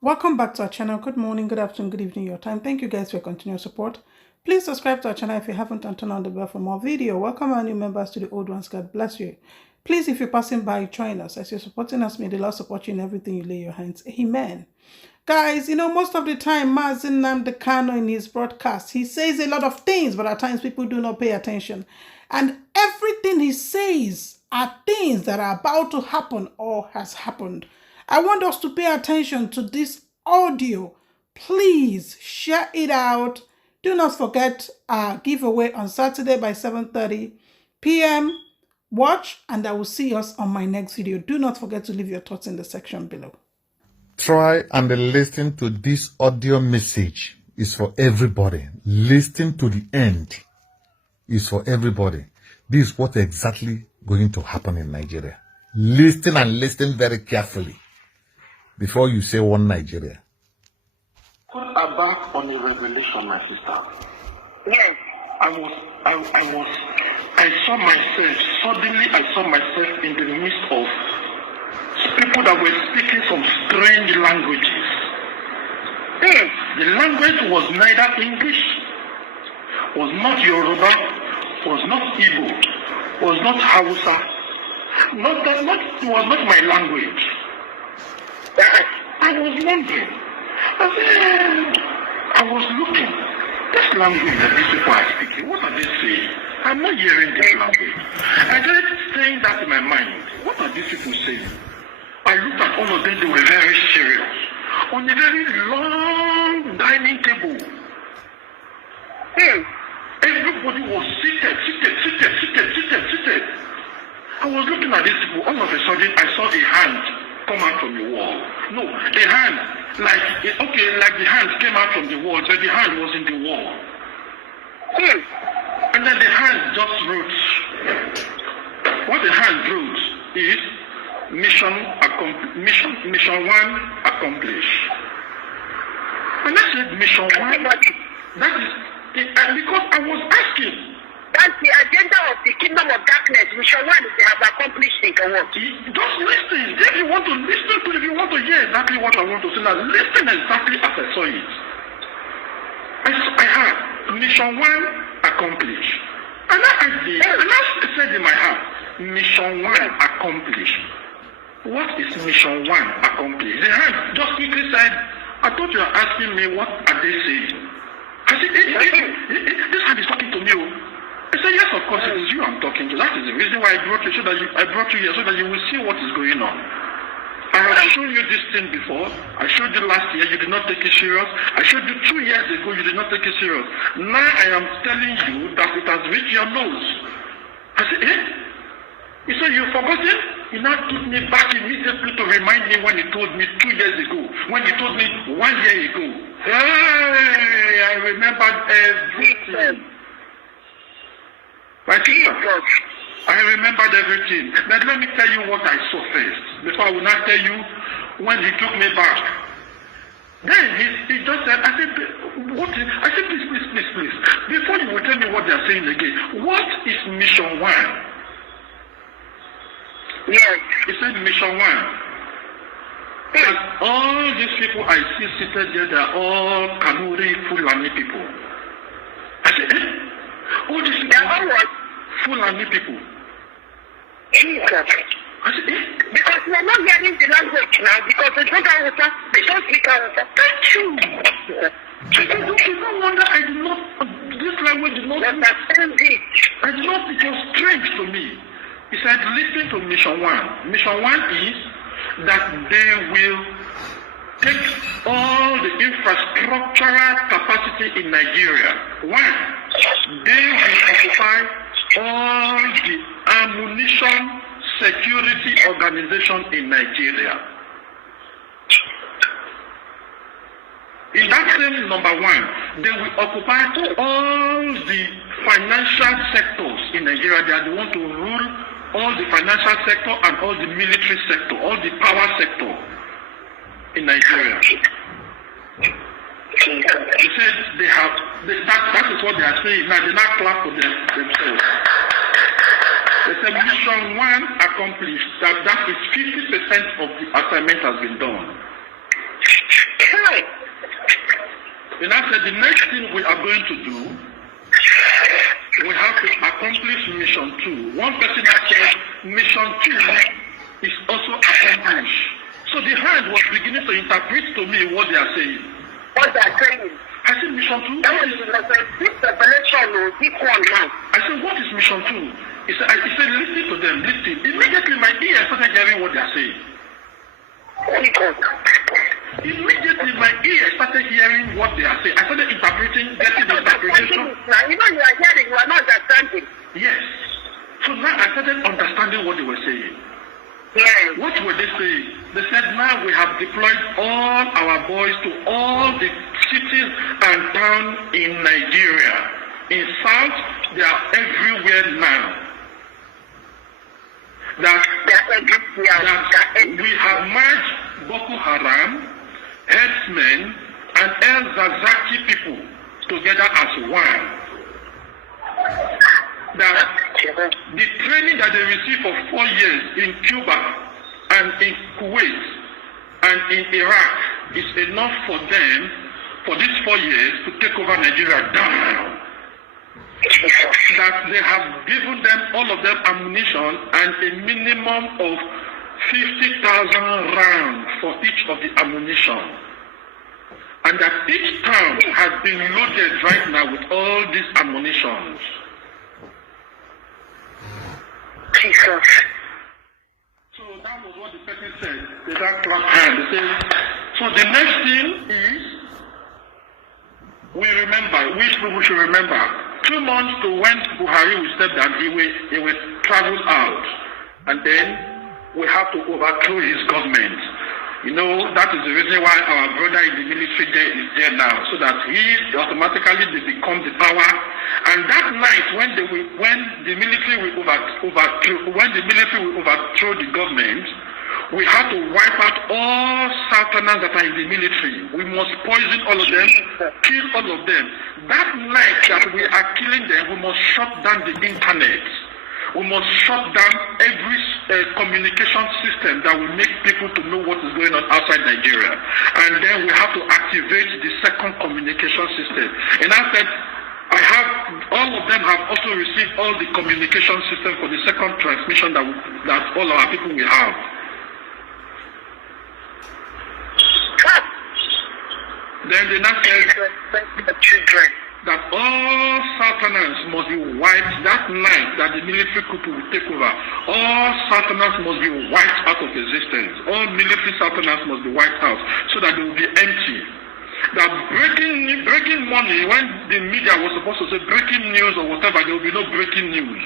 Welcome back to our channel. Good morning, good afternoon, good evening, your time. Thank you guys for your continued support. Please subscribe to our channel if you haven't, and turn on the bell for more video. Welcome our new members to the old ones. God bless you. Please, if you're passing by, join us. As you're supporting us, may the Lord support you in everything you lay your hands. Amen. Guys, most of the time, Mazi Nnamdi Kanu in his broadcast, he says a lot of things, but at times people do not pay attention. And everything he says are things that are about to happen or has happened. I want us to pay attention to this audio. Please share it out. Do not forget our giveaway on Saturday by 7:30 p.m. Watch, and I will see us on my next video. Do not forget to leave your thoughts in the section below. Try and listen to this audio message. It's for everybody. Listen to the end. It's for everybody. This is what exactly going to happen in Nigeria. Listen and listen very carefully before you say one Nigeria. Put a back on a revelation, my sister. Yes. Suddenly I saw myself in the midst of people that were speaking some strange languages. The language was neither English, was not Yoruba, was not Igbo, was not Hausa, was not my language. I was wondering. I was looking. This language that these people are speaking, what are they saying? I'm not hearing this language. I started saying that in my mind. What are these people saying? I looked at all of them, they were very serious. On a very long dining table. Everybody was seated. I was looking at these people. All of a sudden, I saw a hand come out from the wall. No, a hand, like the hand came out from the wall, but the hand was in the wall. And then the hand just wrote. What the hand wrote is mission one accomplished. And I said mission one. That is, and because I was asking. That's the agenda of the kingdom of darkness. Mission one is they have accomplished it or what? Just listen. If you want to listen to it, if you want to hear exactly what I want to say, now listen exactly as I saw it. I had mission one accomplished. And I said in my heart, mission one accomplished. What is mission one accomplished? The hand just quickly said, I thought you were asking me what are they saying. I said, this hand is talking to me. I said, yes, of course, it is you I'm talking to. That is the reason why I brought you here, so that you will see what is going on. I have shown you this thing before. I showed you last year, you did not take it serious. I showed you 2 years ago, you did not take it serious. Now I am telling you that it has reached your nose. I said, He said, you've forgotten? He now took me back immediately to remind me when he told me 2 years ago, when he told me 1 year ago. Hey, I remembered everything. My sister, I remembered everything. But let me tell you what I saw first, before I will not tell you when he took me back. Then he just said, I said, what is, I said, please. Before you will tell me what they are saying again, what is mission one? Yes. He said mission one. And all these people I see seated there, they are all Kanuri Fulani people. I said, all these people are what? Fulani people. Jesus. I said, Because we are not hearing the language now, because it's not Hausa, they don't speak Hausa. thank you. I said, okay, no wonder I did not, this language did not, I did not, it was strange to me. He said, listen to mission one. Mission one is that they will take all the infrastructural capacity in Nigeria. One, they will occupy all the ammunition security organization in Nigeria. In that same number one, they will occupy all the financial sectors in Nigeria. They are the ones to rule all the financial sector and all the military sector, all the power sector in Nigeria. He said that is what they are saying. Now they not clap for themselves. They said mission one accomplished. That is 50% of the assignment has been done. And I said, the next thing we are going to do, we have to accomplish mission 2. One person has said, mission 2 is also accomplished. So the hand was beginning to interpret to me what they are saying. What they are saying? I said, mission 2? That was this revelation or this one now. I said, what is mission 2? He said, listen to them, listen. Immediately my ears started hearing what they are saying. Holy God. Immediately my ears started hearing what they are saying. I started interpreting, getting the interpretation. Now, you know you are hearing, you are not understanding. Yes. So now I started understanding what they were saying. Yes. What were they saying? They said, now we have deployed all our boys to all the cities and towns in Nigeria. In South, they are everywhere now. That we have merged Boko Haram, herdsmen, and El Zazaki people together as one. That the training that they received for 4 years in Cuba and in Kuwait and in Iraq is enough for them for these 4 years to take over Nigeria down. That they have given them, all of them, ammunition and a minimum of 50,000 rounds for each of the ammunition. And that each town has been loaded right now with all these ammunitions. Jesus. So that was what the person said. They don't clap hands. They say, so the next thing is, we remember, which people should remember, 2 months to when Buhari will step down, he will travel out. And then we have to overthrow his government. You know, that is the reason why our brother in the military there is there now, so that he automatically become the power. And that night when the military will overthrow the government, we have to wipe out all Southerners that are in the military. We must poison all of them, kill all of them. That night that we are killing them, we must shut down the internet. We must shut down every communication system that will make people to know what is going on outside Nigeria. And then we have to activate the second communication system. And I said, all of them have also received all the communication system for the second transmission that all our people will have. Then the next said that all Southerners must be wiped that night that the military coup will take over. All Southerners must be wiped out of existence. All military Southerners must be wiped out so that they will be empty. That breaking money, when the media was supposed to say breaking news or whatever, there will be no breaking news.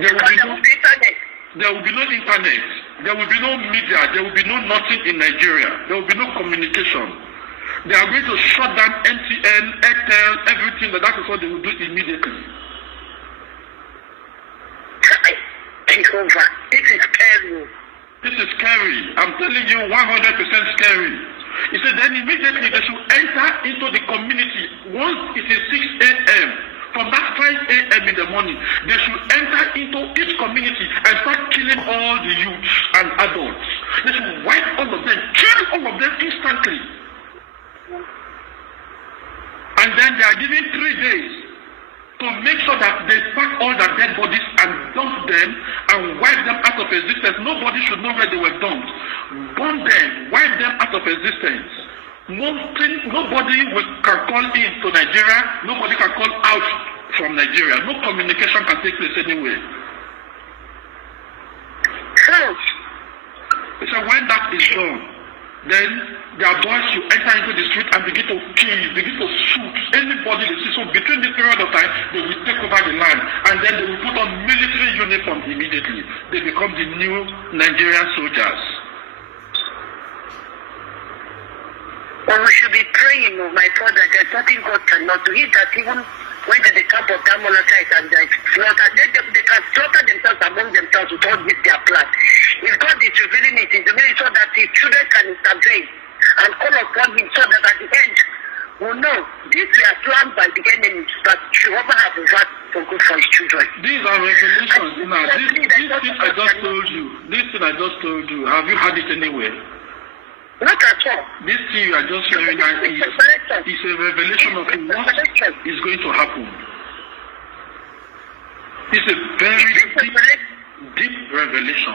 There will be no internet. There will be no internet. There will be no media. There will be no nothing in Nigeria. There will be no communication. They are going to shut down MTN, Airtel, everything. That is what they will do immediately. This is scary. This is scary. I'm telling you, 100% scary. He said then immediately they should enter into the community. Once it is 6 a.m., from that 5 a.m. in the morning, they should enter into each community and start killing all the youths and adults. They should wipe all of them, kill all of them instantly. And then they are given 3 days to make sure that they pack all their dead bodies and dump them and wipe them out of existence. Nobody should know where they were dumped. Burn them, wipe them out of existence. Nobody can call in to Nigeria. Nobody can call out from Nigeria. No communication can take place anywhere. So when that is done, then their boys should enter into the street and begin to kill, begin to shoot anybody they see. So between this period of time, they will take over the land and then they will put on military uniform immediately. They become the new Nigerian soldiers. Well, we should be praying, my father, there's nothing God cannot do. He that even went to the camp of the Amalekites and they can slaughter themselves among themselves with all this their plan. If God is revealing it in the way so that his children can intervene and call upon him so that at the end we'll know this is planned by the enemy that Jehovah has reserved for good for his children. These are revelations. Now, this thing I just told you, have you had it anywhere? Not at all. This thing you are just hearing now is a revelation of what is going to happen. It's a very deep revelation.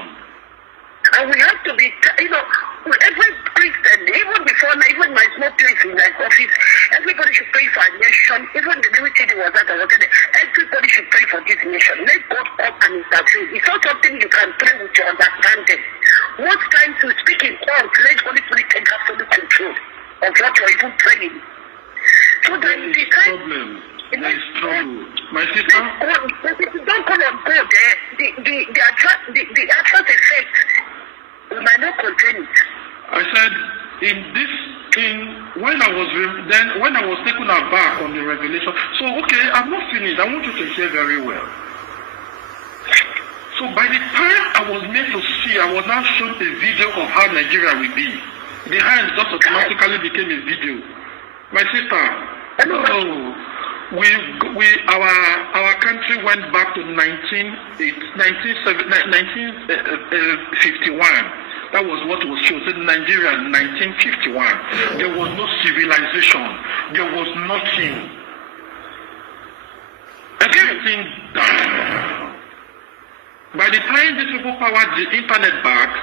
And we have to be, every Christian, even before, even my small place in my office, everybody should pray for a nation. Even the military was that, everybody should pray for this nation. Let God come and intervene. It's not something you can pray with your understanding. Most times you speak in tongues, let Holy Spirit take absolute control of what you're even praying. So there is a problem. There is trouble. My sister? Don't call on God. The adverse effect, we might not contain it. I said, when I was taken aback on the revelation, so okay, I'm not finished. I want you to hear very well. So by the time I was made to see, I was now shown a video of how Nigeria will be. The hand just automatically became a video. My sister, our country went back to 1951. That was what was shown. In Nigeria in 1951, there was no civilization. There was nothing. Everything down. By the time these people powered the internet back,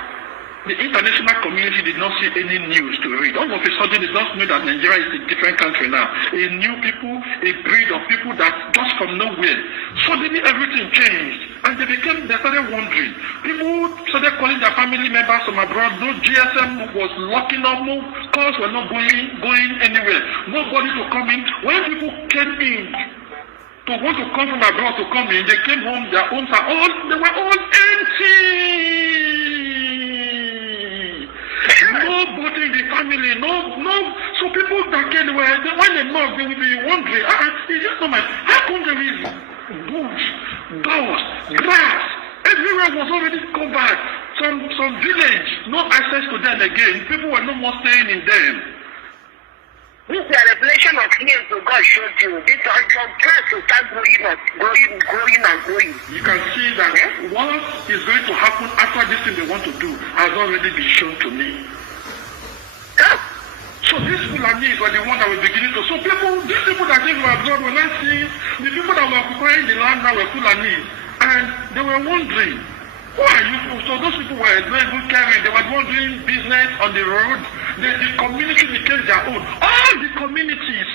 the international community did not see any news to read. All of a sudden, they just knew that Nigeria is a different country now. A new people, a breed of people that just from nowhere. Suddenly, everything changed. And they started wondering. People started calling their family members from abroad. No GSM was locking up, no calls were not going anywhere. Nobody to come in. When people came in, to want to come from abroad to come in, they came home, their homes they were all empty. Nobody in the family, no. So people that came, when they knock, they will be wondering, it's just not how come there is bush, doors, grass, everywhere was already covered. Some village, no access to them again. People were no more staying in them. This is a revelation of years to God showed you. This is from class to start growing. You can see that what is going to happen after this thing they want to do has already been shown to me. Yeah. So these Fulanis were the ones that were beginning to. So these people that came from abroad were not seeing the people that were occupying the land now were Fulanis, and they were wondering, who are you? So those people were not even caring. They were doing business on the road. The community became their own. All the communities.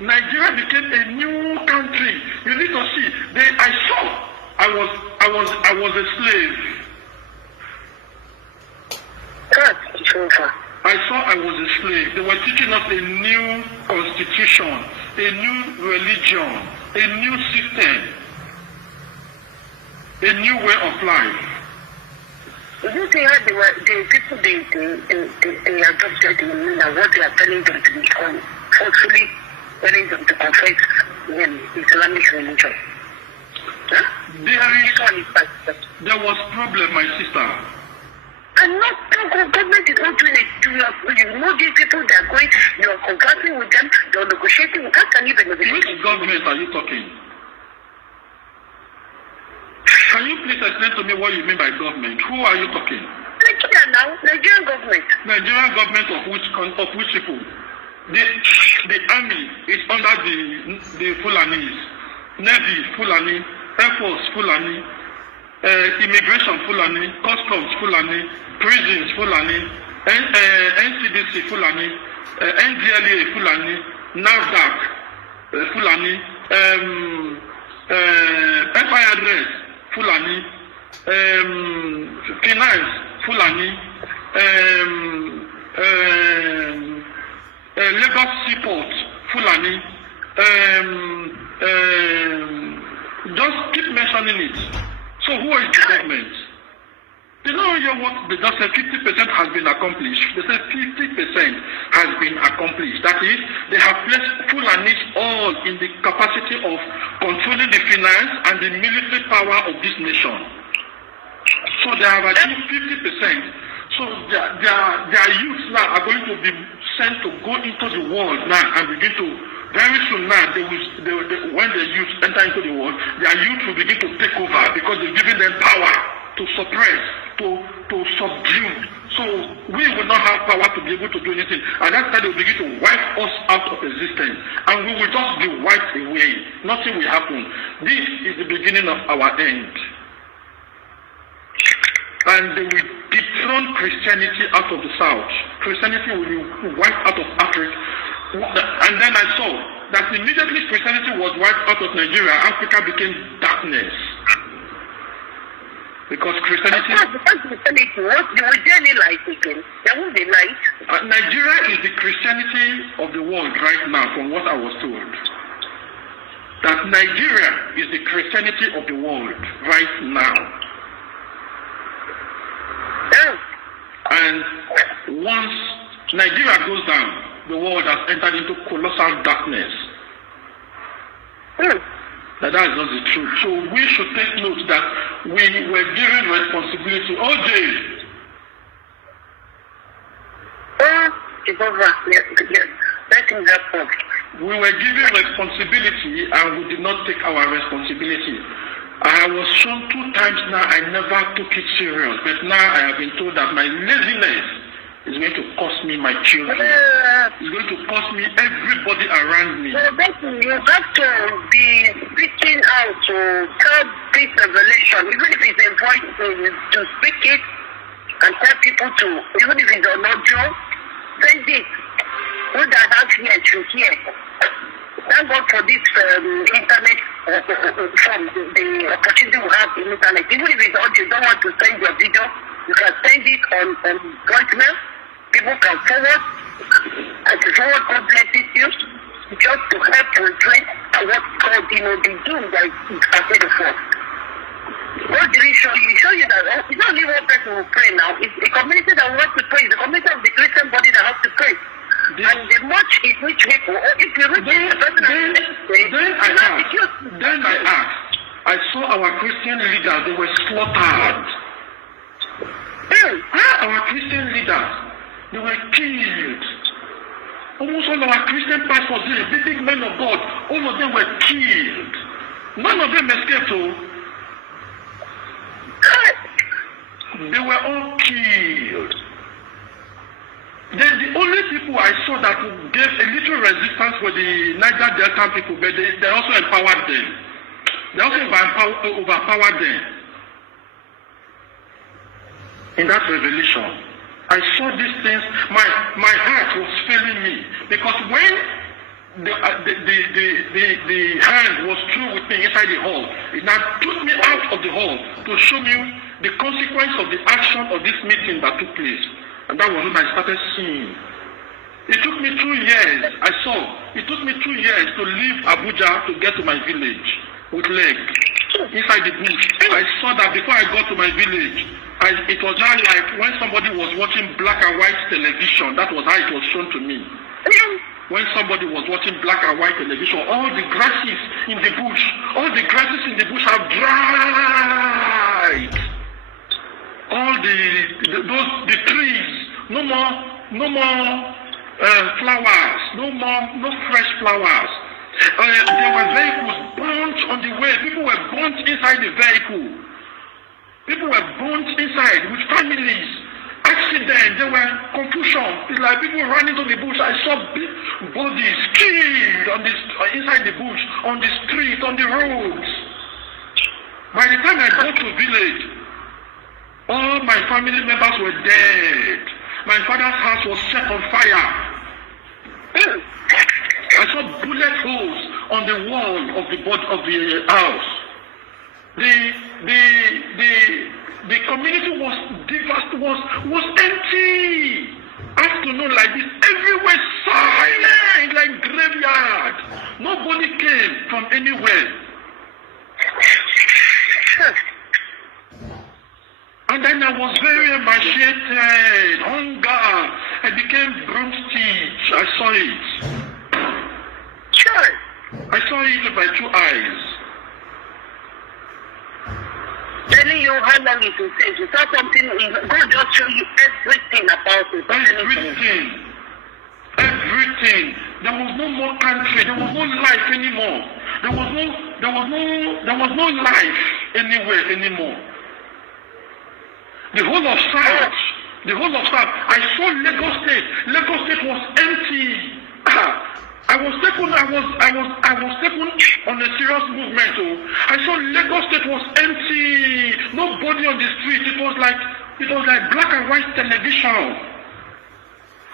Nigeria became a new country. You need to see. I was a slave. I saw I was a slave. They were teaching us a new constitution, a new religion, a new system, a new way of life. Did you see how the people they adopted in what they are telling them to become, forcefully telling them to confess in Islamic religion? Huh? There was problem, my sister. And government is not doing it to you. You know these people that are going, you're conversing with them, you're negotiating with them. How can you be negotiating? Which government are you talking? Can you please explain to me what you mean by government? Who are you talking? Nigeria now, Nigerian government. Nigerian government of which people? The army is under the Fulanis, Navy Fulani, Air Force Fulani, immigration Fulani, customs Fulani, prisons Fulani, NCDC Fulani, NDLA Fulani, NAFDAC Fulani, FIRS Fulani, finance Fulani, Lagos Seaport Fulani, just keep mentioning it. So who is the government? They don't hear what they just said 50% has been accomplished. They said 50% has been accomplished. That is, they have placed Fulanis all in the capacity of controlling the finance and the military power of this nation. So they have achieved 50%. So their youths now are going to be sent to go into the world now and begin to, very soon now, when the youth enter into the world, their youth will begin to take over because they're giving them power to suppress, to subdue, So we will not have power to be able to do anything. And that's why they will begin to wipe us out of existence. And we will just be wiped away. Nothing will happen. This is the beginning of our end. And they will dethrone Christianity out of the South. Christianity will be wiped out of Africa. And then I saw that immediately Christianity was wiped out of Nigeria, Africa became darkness. Because Christianity... There be any light again. There won't be light. Nigeria is the Christianity of the world right now, from what I was told. That Nigeria is the Christianity of the world right now. And once Nigeria goes down, the world has entered into colossal darkness. That is not the truth. So we should take note that we were given responsibility. We were given responsibility and we did not take our responsibility. I was shown 2 times now, I never took it serious. But now I have been told that my laziness is going to cost me my children. It's going to cost me everybody around me. You have to be speaking out to tell this revelation, even if it's a voice to speak it and tell people to, even if it's an audio, send it. Who that has here to hear. Thank God for this internet from the opportunity we have in internet. Even if it's audio, you don't want to send your video, you can send it on voicemail. People can forward. And to forward, God blesses you. Just to help reflect what God, the doom that is ahead of us. God really show you that it's not only one person who pray now. It's a community that wants to pray. It's a community of the Christian body that has to pray. And the much is which people, if you read then I asked, I saw our Christian leaders, they were slaughtered. Our Christian leaders, they were killed. Almost all our Christian pastors, the big men of God, all of them were killed. None of them escaped. They were all killed. Then the only people I saw that gave a little resistance were the Niger Delta people, but they also empowered them. They also overpowered them. In that revelation, I saw these things. My heart was failing me because when the hand was through with me inside the hall, it now took me out of the hall to show me the consequence of the action of this meeting that took place. And that was when I started seeing. It took me 2 years. It took me 2 years to leave Abuja to get to my village with legs inside the bush. I saw that before I got to my village. It was not like when somebody was watching black and white television. That was how it was shown to me. When somebody was watching black and white television, all the grasses in the bush have dried. All the trees, no more flowers, no fresh flowers. There were vehicles burnt on the way. People were burnt inside the vehicle. People were burnt inside with families. Accident. There were confusion. It's like people running to the bush. I saw big bodies killed inside the bush, on the street, on the roads. By the time I got to village, all my family members were dead. My father's house was set on fire. I saw bullet holes on the wall of the house. The community was empty. Afternoon like this, everywhere silent, like graveyard. Nobody came from anywhere. And then I was very emaciated, hunger. I became broomstick. I saw it. Sure. I saw it with my 2 eyes. Telling you how long it will take. You saw something, God just show you everything about it. Everything. There was no more country. There was no life anymore. There was no life anywhere anymore. The whole of South, The whole of South. I saw Lagos State. Lagos State was empty. I was taken on a serious movement. Oh. I saw Lagos State was empty. Nobody on the street. It was like black and white television.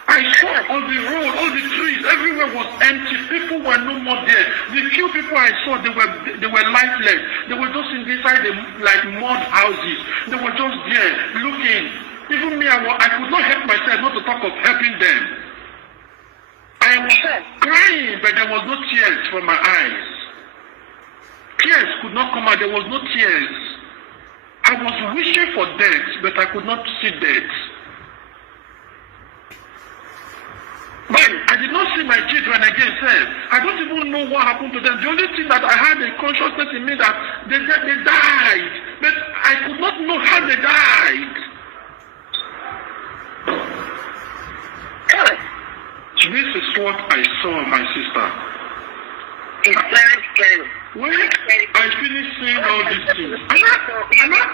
I saw on the road, all the trees, everywhere was empty. People were no more there. The few people I saw, they were lifeless. They were just inside like mud houses. They were just there looking. Even me, I could not help myself, not to talk of helping them. I was crying, but there was no tears from my eyes. Tears could not come out. There was no tears. I was wishing for death, but I could not see death. But I did not see my children again, sir. I don't even know what happened to them. The only thing that I had a consciousness in me that they died. But I could not know how they died. This is what I saw, my sister. It's very scary. When I finished saying all these things, and I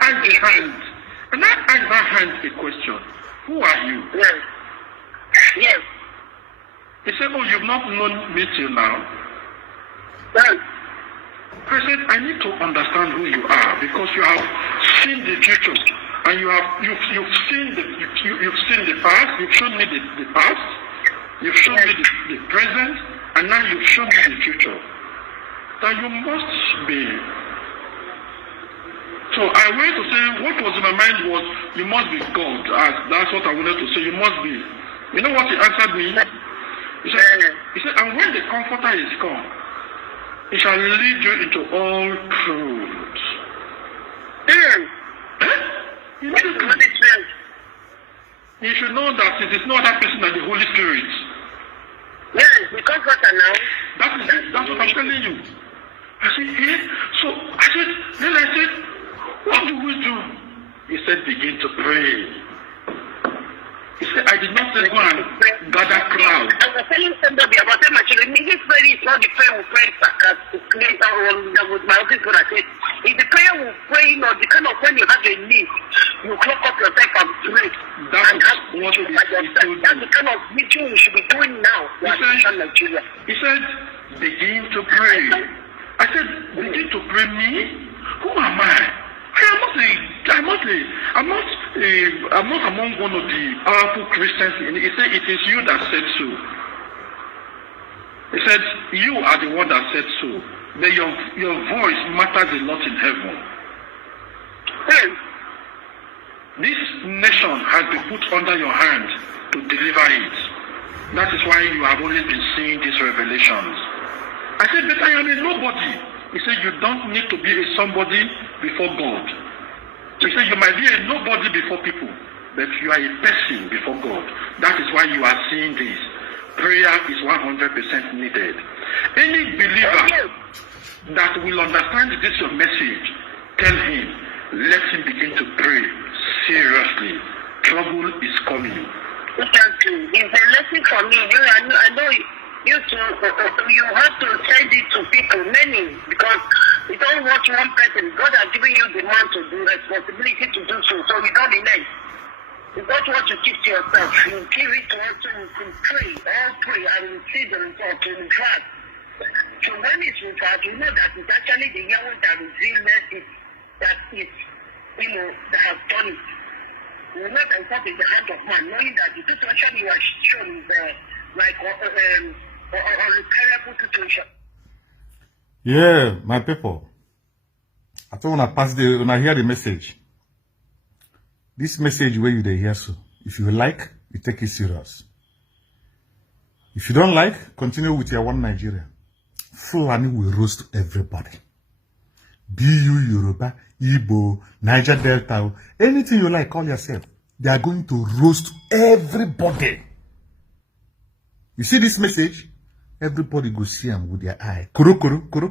asked the hand, and I asked that hand a question. Who are you? Yes. Yes. He said, oh, you've not known me till now. Yes. I said, I need to understand who you are because you have seen the future and you've seen the past. You've shown me the past. You've shown me the present, and now you've shown me the future. That you must be. So I wanted to say what was in my mind was you must be God. That's what I wanted to say. You must be. You know what he answered me? He said, and when the Comforter is come, he shall lead you into all truth. You should know that it is not that person than the Holy Spirit. Yes, the Comforter now. That's what I'm telling you. I said, then I said, what do we do? He said, begin to pray. He said, I did not say go and gather crowd. I was telling somebody about my children. This prayer is not the prayer we pray that was my office when I said, if the prayer we pray, the kind of when you have a need, you clock up yourself and pray. That's what he told me. That's the kind of meeting we should be doing now. He said, begin to pray. I said, begin to pray me? Who am I? I'm not among one of the powerful Christians. He said, it is you that said so. He said, you are the one that said so. But your voice matters a lot in heaven. This nation has been put under your hand to deliver it. That is why you have only been seeing these revelations. I said, but I am a nobody. He said, you don't need to be a somebody before God. He said, you might be a nobody before people, but you are a person before God. That is why you are seeing this. Prayer is 100% needed. Any believer that will understand this your message, tell him, let him begin to pray seriously. Trouble is coming. Exactly. It's a lesson for me. I know you have to send it to people, many, because you don't watch one person. God has given you the man to do responsibility to do so. So you don't relent. You don't want to keep to yourself. You give it to us to pray, all pray, and you see the result in fact. So when it's in fact, you know that it's actually the Yahweh that revealed it, that has done it. You know that it's not in the hand of man, knowing that the situation you are shown is like unrepairable situation. Yeah, my people. I don't want to pass when I hear the message. This message where you hear so. If you like, you take it serious. If you don't like, continue with your one Nigeria. Fulani will roast everybody. Be you Yoruba, Igbo, Niger Delta, anything you like, call yourself. They are going to roast everybody. You see this message? Everybody go see them with their eye. Kuru, kuru, kuru.